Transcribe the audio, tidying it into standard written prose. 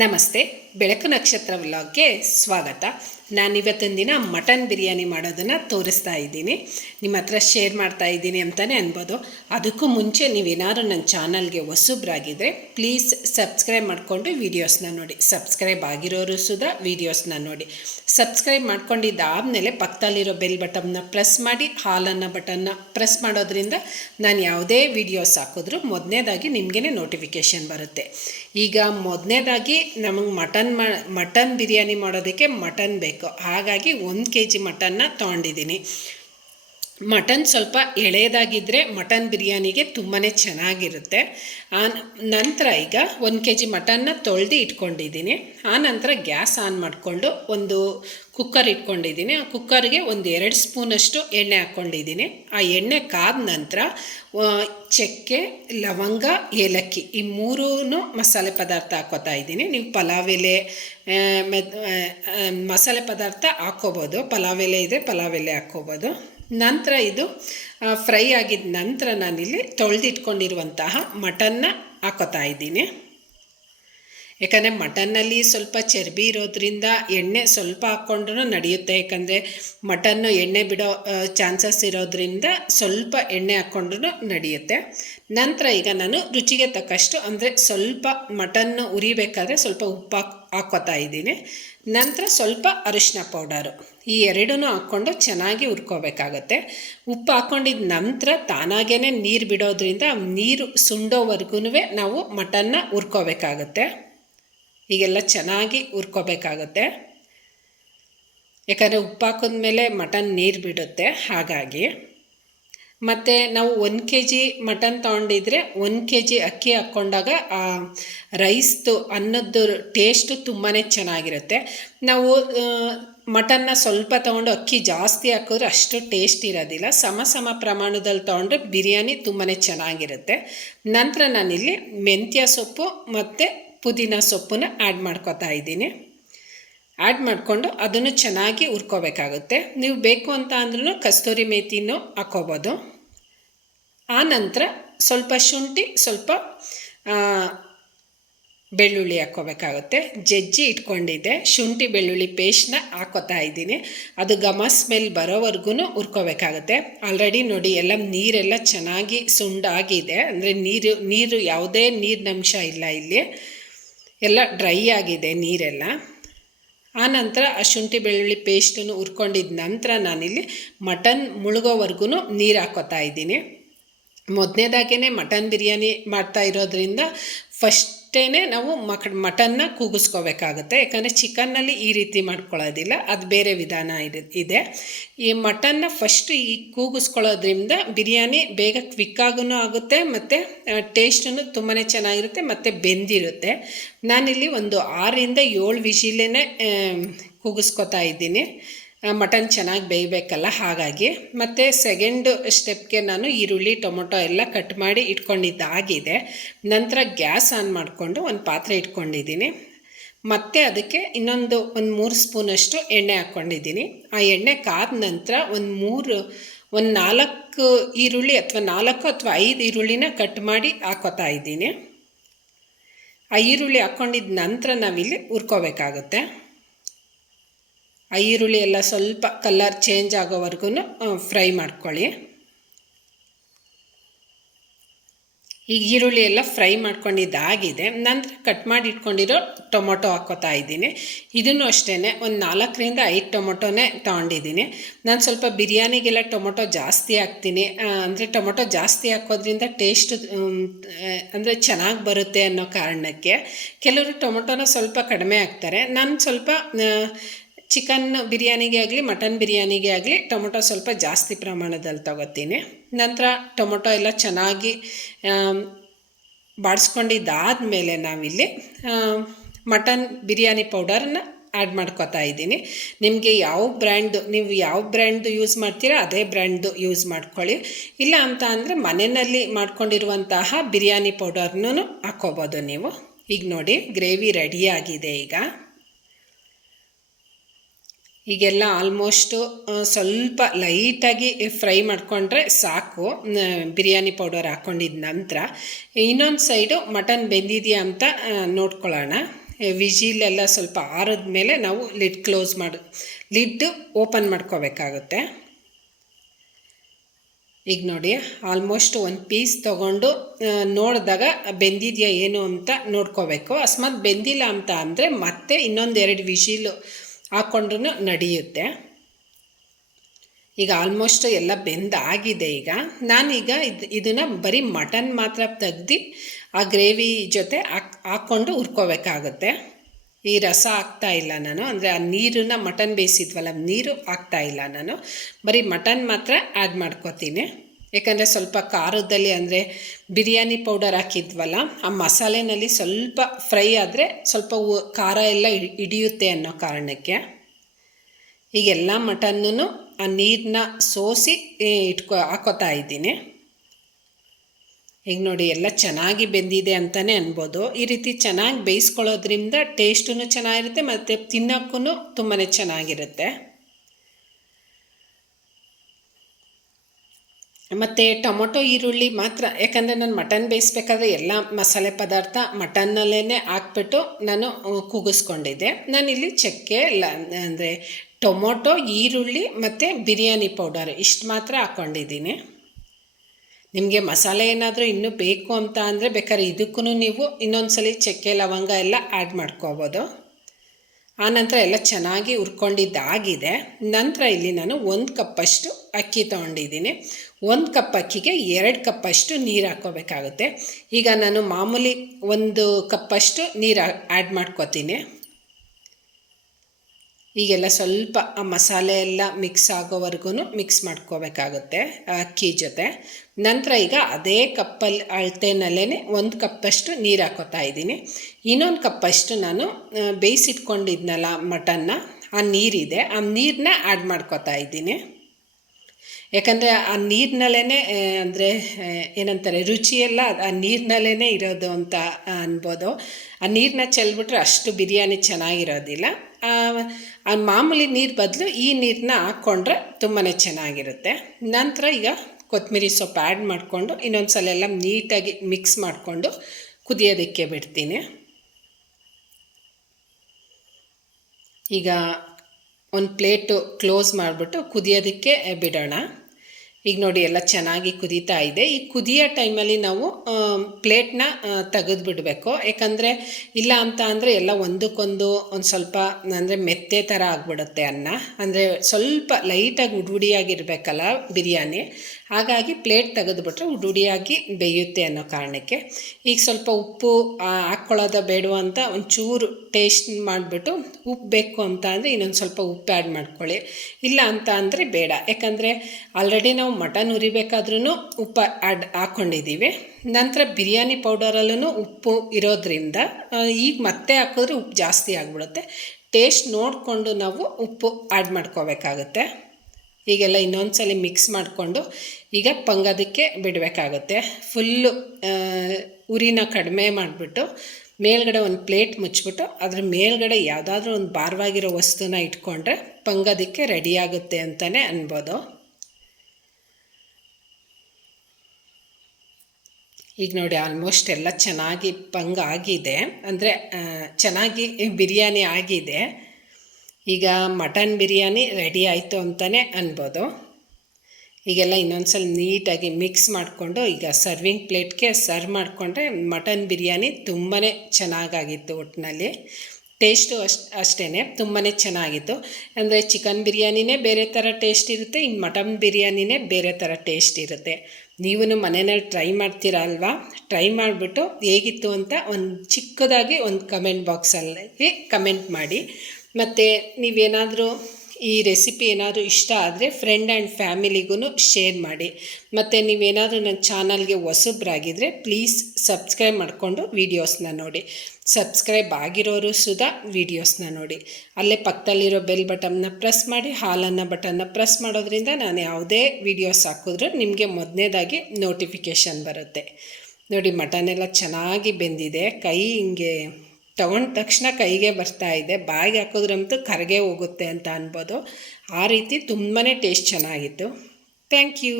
ನಮಸ್ತೆ, ಬೆಳಕು ನಕ್ಷತ್ರ ವ್ಲಾಗ್ಗೆ ಸ್ವಾಗತ. ನಾನಿವತ್ತಿನ ದಿನ ಮಟನ್ ಬಿರಿಯಾನಿ ಮಾಡೋದನ್ನು ತೋರಿಸ್ತಾ ಇದ್ದೀನಿ. ನಿಮ್ಮ ಹತ್ರ ಶೇರ್ ಮಾಡ್ತಾ ಇದ್ದೀನಿ ಅಂತಲೇ ಅನ್ಬೋದು. ಅದಕ್ಕೂ ಮುಂಚೆ ನೀವೇನಾದ್ರು ನನ್ನ ಚಾನಲ್ಗೆ ಹೊಸಬ್ರಾಗಿದ್ದರೆ ಪ್ಲೀಸ್ ಸಬ್ಸ್ಕ್ರೈಬ್ ಮಾಡಿಕೊಂಡು ವೀಡಿಯೋಸ್ನ ನೋಡಿ. ಸಬ್ಸ್ಕ್ರೈಬ್ ಆಗಿರೋರು ಸುಧಾ ವೀಡಿಯೋಸ್ನ ನೋಡಿ. ಸಬ್ಸ್ಕ್ರೈಬ್ ಮಾಡ್ಕೊಂಡಿದ್ದಾದಮೇಲೆ ಪಕ್ಕದಲ್ಲಿರೋ ಬೆಲ್ ಬಟನ್ನ ಪ್ರೆಸ್ ಮಾಡಿ, ಹಾಲನ್ನು ಬಟನ್ನ ಪ್ರೆಸ್ ಮಾಡೋದ್ರಿಂದ ನಾನು ಯಾವುದೇ ವೀಡಿಯೋಸ್ ಹಾಕಿದ್ರೂ ಮೊದಲನೇದಾಗಿ ನಿಮಗೇ ನೋಟಿಫಿಕೇಷನ್ ಬರುತ್ತೆ. ಈಗ ಮೊದಲನೇದಾಗಿ ನಮಗೆ ಮಟನ್ ಬಿರಿಯಾನಿ ಮಾಡೋದಕ್ಕೆ ಮಟನ್ ಬೇಕು. ಹಾಗಾಗಿ 1 kg ಮಟನ್ನ ತೊಗೊಂಡಿದ್ದೀನಿ. ಮಟನ್ ಸ್ವಲ್ಪ ಎಳೆದಾಗಿದ್ದರೆ ಮಟನ್ ಬಿರಿಯಾನಿಗೆ ತುಂಬಾ ಚೆನ್ನಾಗಿರುತ್ತೆ. ನಂತರ ಈಗ 1 kg ಮಟನ್ನ ತೊಳೆದು ಇಟ್ಕೊಂಡಿದ್ದೀನಿ. ಆನಂತರ ಗ್ಯಾಸ್ ಆನ್ ಮಾಡಿಕೊಂಡು ಒಂದು ಕುಕ್ಕರ್ ಇಟ್ಕೊಂಡಿದ್ದೀನಿ. ಆ ಕುಕ್ಕರ್ಗೆ 1-2 ಸ್ಪೂನಷ್ಟು ಎಣ್ಣೆ ಹಾಕ್ಕೊಂಡಿದ್ದೀನಿ. ಆ ಎಣ್ಣೆ ಕಾದ ನಂತರ ಚಕ್ಕೆ, ಲವಂಗ, ಏಲಕ್ಕಿ ಈ ಮೂರೂ ಮಸಾಲೆ ಪದಾರ್ಥ ಹಾಕ್ಕೋತಾ ಇದ್ದೀನಿ. ನೀವು ಪಲಾವ್ ಎಲೆ ಮಸಾಲೆ ಪದಾರ್ಥ ಹಾಕ್ಕೋಬೋದು. ಪಲಾವ್ ಎಲೆ ಇದೆ, ಪಲಾವ್ ಎಲೆ ಹಾಕ್ಕೋಬೋದು. ನಂತರ ಇದು ಫ್ರೈ ಆಗಿದ ನಂತರ ನಾನಿಲ್ಲಿ ತೊಳೆದಿಟ್ಕೊಂಡಿರುವಂತಹ ಮಟನ್ನ ಹಾಕೋತಾ ಇದ್ದೀನಿ. ಯಾಕಂದರೆ ಮಟನ್ನಲ್ಲಿ ಸ್ವಲ್ಪ ಚರ್ಬಿ ಇರೋದ್ರಿಂದ ಎಣ್ಣೆ ಸ್ವಲ್ಪ ಹಾಕ್ಕೊಂಡ್ರೂ ನಡೆಯುತ್ತೆ. ಯಾಕಂದರೆ ಮಟನ್ನು ಎಣ್ಣೆ ಬಿಡೋ ಚಾನ್ಸಸ್ ಇರೋದ್ರಿಂದ ಸ್ವಲ್ಪ ಎಣ್ಣೆ ಹಾಕ್ಕೊಂಡ್ರೂ ನಡೆಯುತ್ತೆ. ನಂತರ ಈಗ ನಾನು ರುಚಿಗೆ ತಕ್ಕಷ್ಟು, ಅಂದರೆ ಸ್ವಲ್ಪ ಮಟನ್ನು ಉರಿಬೇಕಾದ್ರೆ ಸ್ವಲ್ಪ ಉಪ್ಪು ಹಾಕ್ಕೋತಾ ಇದ್ದೀನಿ. ನಂತರ ಸ್ವಲ್ಪ ಅರಿಶಿನ ಪೌಡರು, ಈ ಎರಡೂ ಹಾಕ್ಕೊಂಡು ಚೆನ್ನಾಗಿ ಹುರ್ಕೋಬೇಕಾಗತ್ತೆ. ಉಪ್ಪು ಹಾಕ್ಕೊಂಡಿದ್ದ ನಂತರ ತಾನಾಗೇ ನೀರು ಬಿಡೋದ್ರಿಂದ ನೀರು ಸುಂಡೋವರೆಗೂ ನಾವು ಮಟನ್ನ ಹುರ್ಕೋಬೇಕಾಗತ್ತೆ. ಹೀಗೆಲ್ಲ ಚೆನ್ನಾಗಿ ಹುರ್ಕೋಬೇಕಾಗುತ್ತೆ. ಯಾಕಂದರೆ ಉಪ್ಪು ಹಾಕಿದ್ಮೇಲೆ ಮಟನ್ ನೀರು ಬಿಡುತ್ತೆ. ಹಾಗಾಗಿ ಮತ್ತು ನಾವು 1 kg ಮಟನ್ ತೊಗೊಂಡಿದ್ರೆ 1 kg ಅಕ್ಕಿ ಹಾಕ್ಕೊಂಡಾಗ ರೈಸ್ದು ಅನ್ನದ್ದು ಟೇಸ್ಟು ತುಂಬಾ ಚೆನ್ನಾಗಿರುತ್ತೆ. ನಾವು ಮಟನ್ನ ಸ್ವಲ್ಪ ತೊಗೊಂಡು ಅಕ್ಕಿ ಜಾಸ್ತಿ ಹಾಕಿದ್ರೆ ಅಷ್ಟು ಟೇಸ್ಟ್ ಇರೋದಿಲ್ಲ. ಸಮ ಪ್ರಮಾಣದಲ್ಲಿ ತೊಗೊಂಡ್ರೆ ಬಿರಿಯಾನಿ ತುಂಬಾ ಚೆನ್ನಾಗಿರುತ್ತೆ. ನಂತರ ನಾನಿಲ್ಲಿ ಮೆಂತ್ಯ ಸೊಪ್ಪು ಮತ್ತು ಪುದೀನ ಸೊಪ್ಪನ್ನ ಆ್ಯಡ್ ಮಾಡ್ಕೋತಾ ಇದ್ದೀನಿ. ಆ್ಯಡ್ ಮಾಡಿಕೊಂಡು ಅದನ್ನು ಚೆನ್ನಾಗಿ ಹುರ್ಕೋಬೇಕಾಗುತ್ತೆ. ನೀವು ಬೇಕು ಅಂತ ಅಂದ್ರೂ ಕಸ್ತೂರಿ ಮೇಥಿನೂ ಹಾಕ್ಕೋಬೋದು. ಆನಂತರ ಸ್ವಲ್ಪ ಶುಂಠಿ, ಸ್ವಲ್ಪ ಬೆಳ್ಳುಳ್ಳಿ ಹಾಕ್ಕೋಬೇಕಾಗುತ್ತೆ. ಜಜ್ಜಿ ಇಟ್ಕೊಂಡಿದ್ದೆ ಶುಂಠಿ ಬೆಳ್ಳುಳ್ಳಿ ಪೇಸ್ಟ್ನ ಹಾಕ್ಕೋತಾ ಇದ್ದೀನಿ. ಅದು ಘಮ ಸ್ಮೆಲ್ ಬರೋವರೆಗೂ ಹುರ್ಕೋಬೇಕಾಗುತ್ತೆ. ಆಲ್ರೆಡಿ ನೋಡಿ ಎಲ್ಲ ನೀರೆಲ್ಲ ಚೆನ್ನಾಗಿ ಸುಂಡಾಗಿದೆ. ಅಂದರೆ ನೀರು ಯಾವುದೇ ನೀರಿನಂಶ ಇಲ್ಲ, ಇಲ್ಲಿ ಎಲ್ಲ ಡ್ರೈ ಆಗಿದೆ ನೀರೆಲ್ಲ. ಆನಂತರ ಆ ಶುಂಠಿ ಬೆಳ್ಳುಳ್ಳಿ ಪೇಸ್ಟನ್ನು ಹುರ್ಕೊಂಡಿದ್ದ ನಂತರ ನಾನಿಲ್ಲಿ ಮಟನ್ ಮುಳುಗೋವರೆಗೂ ನೀರು ಹಾಕ್ಕೋತಾ ಇದ್ದೀನಿ. ಮೊದಲನೇದಾಗೇ ಮಟನ್ ಬಿರಿಯಾನಿ ಮಾಡ್ತಾ ಇರೋದ್ರಿಂದ ಫಸ್ಟೇ ನಾವು ಮಟನ್ನ ಕೂಗಿಸ್ಕೋಬೇಕಾಗುತ್ತೆ. ಯಾಕಂದರೆ ಚಿಕನ್ನಲ್ಲಿ ಈ ರೀತಿ ಮಾಡ್ಕೊಳ್ಳೋದಿಲ್ಲ, ಅದು ಬೇರೆ ವಿಧಾನ ಇದೆ. ಈ ಮಟನ್ನ ಫಸ್ಟ್ ಈ ಕೂಗಿಸ್ಕೊಳ್ಳೋದ್ರಿಂದ ಬಿರಿಯಾನಿ ಬೇಗ ಕ್ವಿಕ್ಕಾಗೂ ಆಗುತ್ತೆ ಮತ್ತು ಟೇಸ್ಟೂ ತುಂಬಾ ಚೆನ್ನಾಗಿರುತ್ತೆ ಮತ್ತು ಬೆಂದಿರುತ್ತೆ. ನಾನಿಲ್ಲಿ ಒಂದು 6-7 ವಿಷಿಲೇ ಕೂಗಿಸ್ಕೊತಾ ಇದ್ದೀನಿ. ಮಟನ್ ಚೆನ್ನಾಗಿ ಬೇಯಬೇಕಲ್ಲ, ಹಾಗಾಗಿ. ಮತ್ತು ಸೆಕೆಂಡ್ ಸ್ಟೆಪ್ಗೆ ನಾನು ಈರುಳ್ಳಿ, ಟೊಮೊಟೊ ಎಲ್ಲ ಕಟ್ ಮಾಡಿ ಇಟ್ಕೊಂಡಿದ್ದಾಗಿದೆ. ನಂತರ ಗ್ಯಾಸ್ ಆನ್ ಮಾಡಿಕೊಂಡು ಒಂದು ಪಾತ್ರೆ ಇಟ್ಕೊಂಡಿದ್ದೀನಿ. ಮತ್ತು ಅದಕ್ಕೆ ಇನ್ನೊಂದು 3 ಸ್ಪೂನಷ್ಟು ಎಣ್ಣೆ ಹಾಕ್ಕೊಂಡಿದ್ದೀನಿ. ಆ ಎಣ್ಣೆ ಕಾದ ನಂತರ ಒಂದು 4 ಈರುಳ್ಳಿ ಅಥವಾ 4 ಅಥವಾ 5 ಈರುಳ್ಳಿನ ಕಟ್ ಮಾಡಿ ಹಾಕ್ಕೋತಾ ಇದ್ದೀನಿ. ಆ ಈರುಳ್ಳಿ ಹಾಕ್ಕೊಂಡಿದ್ದ ನಂತರ ನಾವಿಲ್ಲಿ ಹುರ್ಕೋಬೇಕಾಗುತ್ತೆ. ಆ ಈರುಳ್ಳಿ ಎಲ್ಲ ಸ್ವಲ್ಪ ಕಲರ್ ಚೇಂಜ್ ಆಗೋವರೆಗೂ ಫ್ರೈ ಮಾಡ್ಕೊಳ್ಳಿ. ಈಗ ಈರುಳ್ಳಿ ಎಲ್ಲ ಫ್ರೈ ಮಾಡ್ಕೊಂಡಿದ್ದಾಗಿದೆ. ನಂತರ ಕಟ್ ಮಾಡಿ ಇಟ್ಕೊಂಡಿರೋ ಟೊಮೊಟೊ ಹಾಕ್ಕೋತಾ ಇದ್ದೀನಿ. ಇದನ್ನು ಅಷ್ಟೇ ಒಂದು 4-5 ಟೊಮೊಟೊನೇ ತೊಗೊಂಡಿದ್ದೀನಿ. ನಾನು ಸ್ವಲ್ಪ ಬಿರಿಯಾನಿಗೆಲ್ಲ ಟೊಮೊಟೊ ಜಾಸ್ತಿ ಹಾಕ್ತೀನಿ. ಅಂದರೆ ಟೊಮೊಟೊ ಜಾಸ್ತಿ ಹಾಕೋದ್ರಿಂದ ಟೇಸ್ಟ್ ಅಂದರೆ ಚೆನ್ನಾಗಿ ಬರುತ್ತೆ ಅನ್ನೋ ಕಾರಣಕ್ಕೆ. ಕೆಲವರು ಟೊಮೊಟೊನ ಸ್ವಲ್ಪ ಕಡಿಮೆ ಹಾಕ್ತಾರೆ. ನಾನು ಸ್ವಲ್ಪ ಚಿಕನ್ ಬಿರಿಯಾನಿಗೆ ಆಗಲಿ ಮಟನ್ ಬಿರಿಯಾನಿಗೆ ಆಗಲಿ ಟೊಮೊಟೊ ಸ್ವಲ್ಪ ಜಾಸ್ತಿ ಪ್ರಮಾಣದಲ್ಲಿ ತಗೋತೀನಿ. ನಂತರ ಟೊಮೊಟೊ ಎಲ್ಲ ಚೆನ್ನಾಗಿ ಬಾಡಿಸ್ಕೊಂಡಿದ್ದಾದಮೇಲೆ ನಾವಿಲ್ಲಿ ಮಟನ್ ಬಿರಿಯಾನಿ ಪೌಡರನ್ನ ಆ್ಯಡ್ ಮಾಡ್ಕೋತಾ ಇದ್ದೀನಿ. ನಿಮಗೆ ನೀವು ಯಾವ ಬ್ರ್ಯಾಂಡು ಯೂಸ್ ಮಾಡ್ತೀರಾ ಅದೇ ಬ್ರ್ಯಾಂಡು ಯೂಸ್ ಮಾಡ್ಕೊಳ್ಳಿ. ಇಲ್ಲ ಅಂತ ಅಂದರೆ ಮನೆಯಲ್ಲಿ ಮಾಡ್ಕೊಂಡಿರುವಂತಹ ಬಿರಿಯಾನಿ ಪೌಡರ್ನೂ ಹಾಕ್ಕೋಬೋದು ನೀವು. ಈಗ ನೋಡಿ ಗ್ರೇವಿ ರೆಡಿಯಾಗಿದೆ. ಈಗೆಲ್ಲ ಆಲ್ಮೋಸ್ಟು ಸ್ವಲ್ಪ ಲೈಟಾಗಿ ಫ್ರೈ ಮಾಡಿಕೊಂಡ್ರೆ ಸಾಕು. ಬಿರಿಯಾನಿ ಪೌಡರ್ ಹಾಕ್ಕೊಂಡಿದ್ದ ನಂತರ ಇನ್ನೊಂದು ಸೈಡು ಮಟನ್ ಬೆಂದಿದೆಯಾ ಅಂತ ನೋಡ್ಕೊಳ್ಳೋಣ. ವಿಜಿಲೆಲ್ಲ ಸ್ವಲ್ಪ ಆರಿದ ಮೇಲೆ ನಾವು ಲಿಡ್ ಓಪನ್ ಮಾಡ್ಕೋಬೇಕಾಗುತ್ತೆ. ಈಗ ನೋಡಿ ಆಲ್ಮೋಸ್ಟ್ ಒಂದು ಪೀಸ್ ತೊಗೊಂಡು ನೋಡಿದಾಗ ಬೆಂದಿದೆಯಾ ಏನು ಅಂತ ನೋಡ್ಕೋಬೇಕು. ಅಕಸ್ಮಾತ್ ಬೆಂದಿಲ್ಲ ಅಂತ ಅಂದರೆ ಮತ್ತೆ ಇನ್ನೊಂದೆರಡು ವಿಜಿಲು ಹಾಕ್ಕೊಂಡ್ರೂ ನಡೆಯುತ್ತೆ. ಈಗ ಆಲ್ಮೋಸ್ಟ್ ಎಲ್ಲ ಬೆಂದಾಗಿದೆ. ಈಗ ನಾನೀಗ ಇದನ್ನು ಬರೀ ಮಟನ್ ಮಾತ್ರ ತೆಗ್ದು ಆ ಗ್ರೇವಿ ಜೊತೆ ಹಾಕ್ಕೊಂಡು ಹುರ್ಕೋಬೇಕಾಗುತ್ತೆ. ಈ ರಸ ಹಾಕ್ತಾ ಇಲ್ಲ ನಾನು, ಅಂದರೆ ಆ ನೀರನ್ನು ಮಟನ್ ಬೇಯಿಸಿದ್ವಲ್ಲ ನೀರು ಹಾಕ್ತಾ ಇಲ್ಲ ನಾನು, ಬರೀ ಮಟನ್ ಮಾತ್ರ ಆ್ಯಡ್ ಮಾಡ್ಕೋತೀನಿ. ಯಾಕಂದರೆ ಸ್ವಲ್ಪ ಖಾರದಲ್ಲಿ ಅಂದರೆ ಬಿರಿಯಾನಿ ಪೌಡರ್ ಹಾಕಿದ್ವಲ್ಲ ಆ ಮಸಾಲೆನಲ್ಲಿ ಸ್ವಲ್ಪ ಫ್ರೈ ಆದರೆ ಸ್ವಲ್ಪ ಖಾರ ಎಲ್ಲ ಹಿಡಿಯುತ್ತೆ ಅನ್ನೋ ಕಾರಣಕ್ಕೆ. ಈಗೆಲ್ಲ ಮಟನ್ನೂ ಆ ನೀರನ್ನ ಸೋಸಿ ಹಾಕೋತಾ ಇದ್ದೀನಿ. ಈಗ ನೋಡಿ ಎಲ್ಲ ಚೆನ್ನಾಗಿ ಬೆಂದಿದೆ ಅಂತಲೇ ಅನ್ಬೋದು. ಈ ರೀತಿ ಚೆನ್ನಾಗಿ ಬೇಯಿಸ್ಕೊಳ್ಳೋದ್ರಿಂದ ಟೇಸ್ಟೂ ಚೆನ್ನಾಗಿರುತ್ತೆ ಮತ್ತು ತಿನ್ನೋಕ್ಕೂ ತುಂಬಾ ಚೆನ್ನಾಗಿರುತ್ತೆ. ಮತ್ತು ಟೊಮೊಟೊ ಈರುಳ್ಳಿ ಮಾತ್ರ, ಯಾಕಂದರೆ ನಾನು ಮಟನ್ ಬೇಯಿಸ್ಬೇಕಾದ್ರೆ ಎಲ್ಲ ಮಸಾಲೆ ಪದಾರ್ಥ ಮಟನ್ನಲ್ಲೇ ಹಾಕ್ಬಿಟ್ಟು ನಾನು ಕೂಗಿಸ್ಕೊಂಡಿದ್ದೆ. ನಾನಿಲ್ಲಿ ಚಕ್ಕೆ ಅಂದರೆ ಟೊಮೊಟೊ ಈರುಳ್ಳಿ ಮತ್ತು ಬಿರಿಯಾನಿ ಪೌಡರ್ ಇಷ್ಟು ಮಾತ್ರ ಹಾಕ್ಕೊಂಡಿದ್ದೀನಿ. ನಿಮಗೆ ಮಸಾಲೆ ಏನಾದರೂ ಇನ್ನೂ ಬೇಕು ಅಂತ ಅಂದರೆ ಬೇಕಾದ್ರೆ ಇದಕ್ಕೂ ನೀವು ಇನ್ನೊಂದ್ಸಲಿ ಚಕ್ಕೆ ಲವಂಗ ಎಲ್ಲ ಆ್ಯಡ್ ಮಾಡ್ಕೋಬೋದು. ಆನಂತರ ಎಲ್ಲ ಚೆನ್ನಾಗಿ ಹುರ್ಕೊಂಡಿದ್ದಾಗಿದೆ. ನಂತರ ಇಲ್ಲಿ ನಾನು 1 ಕಪ್ಪಷ್ಟು ಅಕ್ಕಿ ತೊಗೊಂಡಿದ್ದೀನಿ. 1 ಕಪ್ ಅಕ್ಕಿಗೆ 2 ಕಪ್ಪಷ್ಟು ನೀರು ಹಾಕ್ಕೋಬೇಕಾಗುತ್ತೆ. ಈಗ ನಾನು ಮಾಮೂಲಿ 1 ಕಪ್ಪಷ್ಟು ನೀರು ಆ್ಯಡ್ ಮಾಡ್ಕೋತೀನಿ. ಈಗೆಲ್ಲ ಸ್ವಲ್ಪ ಆ ಮಸಾಲೆ ಎಲ್ಲ ಮಿಕ್ಸ್ ಆಗೋವರೆಗೂ ಮಿಕ್ಸ್ ಮಾಡ್ಕೋಬೇಕಾಗುತ್ತೆ ಅಕ್ಕಿ ಜೊತೆ. ನಂತರ ಈಗ ಅದೇ ಕಪ್ಪಲ್ಲಿ ಅಳತೆನಲ್ಲೇ 1 ಕಪ್ಪಷ್ಟು ನೀರು ಹಾಕೋತಾ ಇದ್ದೀನಿ. ಇನ್ನೊಂದು ಕಪ್ಪಷ್ಟು ನಾನು ಬೇಯಿಸಿಟ್ಕೊಂಡಿದ್ನಲ್ಲ ಮಟನ್ನ, ಆ ನೀರಿದೆ, ಆ ನೀರನ್ನ ಆ್ಯಡ್ ಮಾಡ್ಕೋತಾ ಇದ್ದೀನಿ. ಯಾಕಂದರೆ ಆ ನೀರಿನಲ್ಲೇ ಅಂದರೆ ಏನಂತಾರೆ ರುಚಿಯೆಲ್ಲ ಆ ನೀರಿನಲ್ಲೇ ಇರೋದು ಅಂತ ಅನ್ಬೋದು. ಆ ನೀರನ್ನ ಚೆಲ್ಬಿಟ್ರೆ ಅಷ್ಟು ಬಿರಿಯಾನಿ ಚೆನ್ನಾಗಿರೋದಿಲ್ಲ. ಆ ಮಾಮೂಲಿ ನೀರು ಬದಲು ಈ ನೀರನ್ನ ಹಾಕ್ಕೊಂಡ್ರೆ ತುಂಬಾ ಚೆನ್ನಾಗಿರುತ್ತೆ. ನಂತರ ಈಗ ಕೊತ್ತಂಬರಿ ಸೊಪ್ಪು ಆ್ಯಡ್ ಮಾಡಿಕೊಂಡು ಇನ್ನೊಂದು ಸಲ ಎಲ್ಲ ನೀಟಾಗಿ ಮಿಕ್ಸ್ ಮಾಡಿಕೊಂಡು ಕುದಿಯೋದಕ್ಕೆ ಬಿಡ್ತೀನಿ. ಈಗ ಒಂದು ಪ್ಲೇಟು ಕ್ಲೋಸ್ ಮಾಡಿಬಿಟ್ಟು ಕುದಿಯೋದಕ್ಕೆ ಬಿಡೋಣ. ಈಗ ನೋಡಿ ಎಲ್ಲ ಚೆನ್ನಾಗಿ ಕುದೀತಾ ಇದೆ. ಈ ಕುದಿಯೋ ಟೈಮಲ್ಲಿ ನಾವು ಪ್ಲೇಟ್ನ ತೆಗೆದು ಬಿಡಬೇಕು. ಯಾಕಂದರೆ ಇಲ್ಲ ಅಂತ ಅಂದರೆ ಎಲ್ಲ ಒಂದಕ್ಕೊಂದು ಒಂದು ಸ್ವಲ್ಪ ಅಂದರೆ ಮೆತ್ತೆ ಥರ ಆಗಿಬಿಡುತ್ತೆ ಅನ್ನ. ಅಂದರೆ ಸ್ವಲ್ಪ ಲೈಟಾಗಿ ಉಡುಡಿಯಾಗಿರಬೇಕಲ್ಲ ಬಿರಿಯಾನಿ, ಹಾಗಾಗಿ ಪ್ಲೇಟ್ ತೆಗೆದುಬಿಟ್ರೆ ಉಡುಡಿಯಾಗಿ ಬೇಯುತ್ತೆ ಅನ್ನೋ ಕಾರಣಕ್ಕೆ. ಈಗ ಸ್ವಲ್ಪ ಉಪ್ಪು ಹಾಕ್ಕೊಳ್ಳೋದ ಬೇಡವ ಅಂತ ಒಂಚೂರು ಟೇಸ್ಟ್ ಮಾಡಿಬಿಟ್ಟು ಉಪ್ಪು ಬೇಕು ಅಂತ ಅಂದರೆ ಇನ್ನೊಂದು ಸ್ವಲ್ಪ ಉಪ್ಪು ಆ್ಯಡ್ ಮಾಡ್ಕೊಳ್ಳಿ. ಇಲ್ಲ ಅಂತ ಅಂದರೆ ಬೇಡ. ಯಾಕಂದರೆ ಆಲ್ರೆಡಿ ನಾವು ಮಟನ್ ಹುರಿಬೇಕಾದ್ರೂ ಉಪ್ಪು ಹಾಕ್ಕೊಂಡಿದ್ದೀವಿ. ನಂತರ ಬಿರಿಯಾನಿ ಪೌಡರಲ್ಲೂ ಉಪ್ಪು ಇರೋದ್ರಿಂದ ಈಗ ಮತ್ತೆ ಹಾಕಿದ್ರೆ ಉಪ್ಪು ಜಾಸ್ತಿ ಆಗಿಬಿಡುತ್ತೆ. ಟೇಸ್ಟ್ ನೋಡಿಕೊಂಡು ನಾವು ಉಪ್ಪು ಆ್ಯಡ್ ಮಾಡ್ಕೋಬೇಕಾಗುತ್ತೆ. ಈಗೆಲ್ಲ ಇನ್ನೊಂದು ಸಲ ಮಿಕ್ಸ್ ಮಾಡಿಕೊಂಡು ಈಗ ಪಂಗದಕ್ಕೆ ಬಿಡಬೇಕಾಗುತ್ತೆ. ಫುಲ್ಲು ಉರಿನ ಕಡಿಮೆ ಮಾಡಿಬಿಟ್ಟು ಮೇಲ್ಗಡೆ ಒಂದು ಪ್ಲೇಟ್ ಮುಚ್ಚಿಬಿಟ್ಟು ಅದ್ರ ಮೇಲ್ಗಡೆ ಯಾವುದಾದ್ರೂ ಒಂದು ಭಾರವಾಗಿರೋ ವಸ್ತುನ ಇಟ್ಕೊಂಡ್ರೆ ಪಂಗದಕ್ಕೆ ರೆಡಿಯಾಗುತ್ತೆ ಅಂತಲೇ ಅನ್ಬೋದು. ಈಗ ನೋಡಿ ಆಲ್ಮೋಸ್ಟ್ ಎಲ್ಲ ಚೆನ್ನಾಗಿ ಪಂಗ ಆಗಿದೆ, ಅಂದರೆ ಚೆನ್ನಾಗಿ ಬಿರಿಯಾನಿ ಆಗಿದೆ. ಈಗ ಮಟನ್ ಬಿರಿಯಾನಿ ರೆಡಿ ಆಯಿತು ಅಂತಲೇ ಅನ್ಬೋದು. ಈಗೆಲ್ಲ ಇನ್ನೊಂದು ಸಲ ನೀಟಾಗಿ ಮಿಕ್ಸ್ ಮಾಡಿಕೊಂಡು ಈಗ ಸರ್ವಿಂಗ್ ಪ್ಲೇಟ್ಗೆ ಸರ್ವ್ ಮಾಡಿಕೊಂಡ್ರೆ ಮಟನ್ ಬಿರಿಯಾನಿ ತುಂಬಾ ಚೆನ್ನಾಗಾಗಿತ್ತು. ಒಟ್ಟಿನಲ್ಲಿ ಟೇಸ್ಟು ಅಷ್ಟೇ ತುಂಬಾ ಚೆನ್ನಾಗಿತ್ತು. ಅಂದರೆ ಚಿಕನ್ ಬಿರಿಯಾನಿನೇ ಬೇರೆ ಥರ ಟೇಸ್ಟ್ ಇರುತ್ತೆ, ಇನ್ನು ಮಟನ್ ಬಿರಿಯಾನಿನೇ ಬೇರೆ ಥರ ಟೇಸ್ಟ್ ಇರುತ್ತೆ. ನೀವು ಮನೆಯಲ್ಲಿ ಟ್ರೈ ಮಾಡ್ತೀರಾ ಅಲ್ವಾ? ಟ್ರೈ ಮಾಡಿಬಿಟ್ಟು ಹೇಗಿತ್ತು ಅಂತ ಒಂದು ಚಿಕ್ಕದಾಗಿ ಒಂದು ಕಮೆಂಟ್ ಬಾಕ್ಸಲ್ಲಿ ಕಮೆಂಟ್ ಮಾಡಿ. ಮತ್ತು ನೀವೇನಾದರೂ ಈ ರೆಸಿಪಿ ಏನಾದರೂ ಇಷ್ಟ ಆದರೆ ಫ್ರೆಂಡ್ ಆ್ಯಂಡ್ ಫ್ಯಾಮಿಲಿಗೂ ಶೇರ್ ಮಾಡಿ. ಮತ್ತು ನೀವೇನಾದರೂ ನನ್ನ ಚಾನಲ್ಗೆ ಹೊಸಬ್ರಾಗಿದ್ದರೆ ಪ್ಲೀಸ್ ಸಬ್ಸ್ಕ್ರೈಬ್ ಮಾಡಿಕೊಂಡು ವೀಡಿಯೋಸ್ನ ನೋಡಿ. ಸಬ್ಸ್ಕ್ರೈಬ್ ಆಗಿರೋರು ಸುಧಾ ವೀಡಿಯೋಸ್ನ ನೋಡಿ. ಅಲ್ಲೇ ಪಕ್ಕದಲ್ಲಿರೋ ಬೆಲ್ ಬಟನ್ನ ಪ್ರೆಸ್ ಮಾಡಿ, ಹಾಲನ್ನು ಬಟನ್ನ ಪ್ರೆಸ್ ಮಾಡೋದ್ರಿಂದ ನಾನು ಯಾವುದೇ ವೀಡಿಯೋಸ್ ಹಾಕಿದ್ರೂ ನಿಮಗೆ ಮೊದಲನೇದಾಗಿ ನೋಟಿಫಿಕೇಷನ್ ಬರುತ್ತೆ. ನೋಡಿ ಮಟನ್ ಎಲ್ಲ ಚೆನ್ನಾಗಿ ಬೆಂದಿದೆ. ಕೈ ಹಿಂಗೆ ತಗೊಂಡ ತಕ್ಷಣ ಕೈಗೆ ಬರ್ತಾ ಇದೆ, ಬಾಯಿಗೆ ಹಾಕಿದ್ರಂತೂ ಕರಗೆ ಹೋಗುತ್ತೆ ಅಂತ ಅನ್ಬೋದು. ಆ ರೀತಿ ತುಂಬಾ ಟೇಸ್ಟ್ ಚೆನ್ನಾಗಿತ್ತು. Thank you.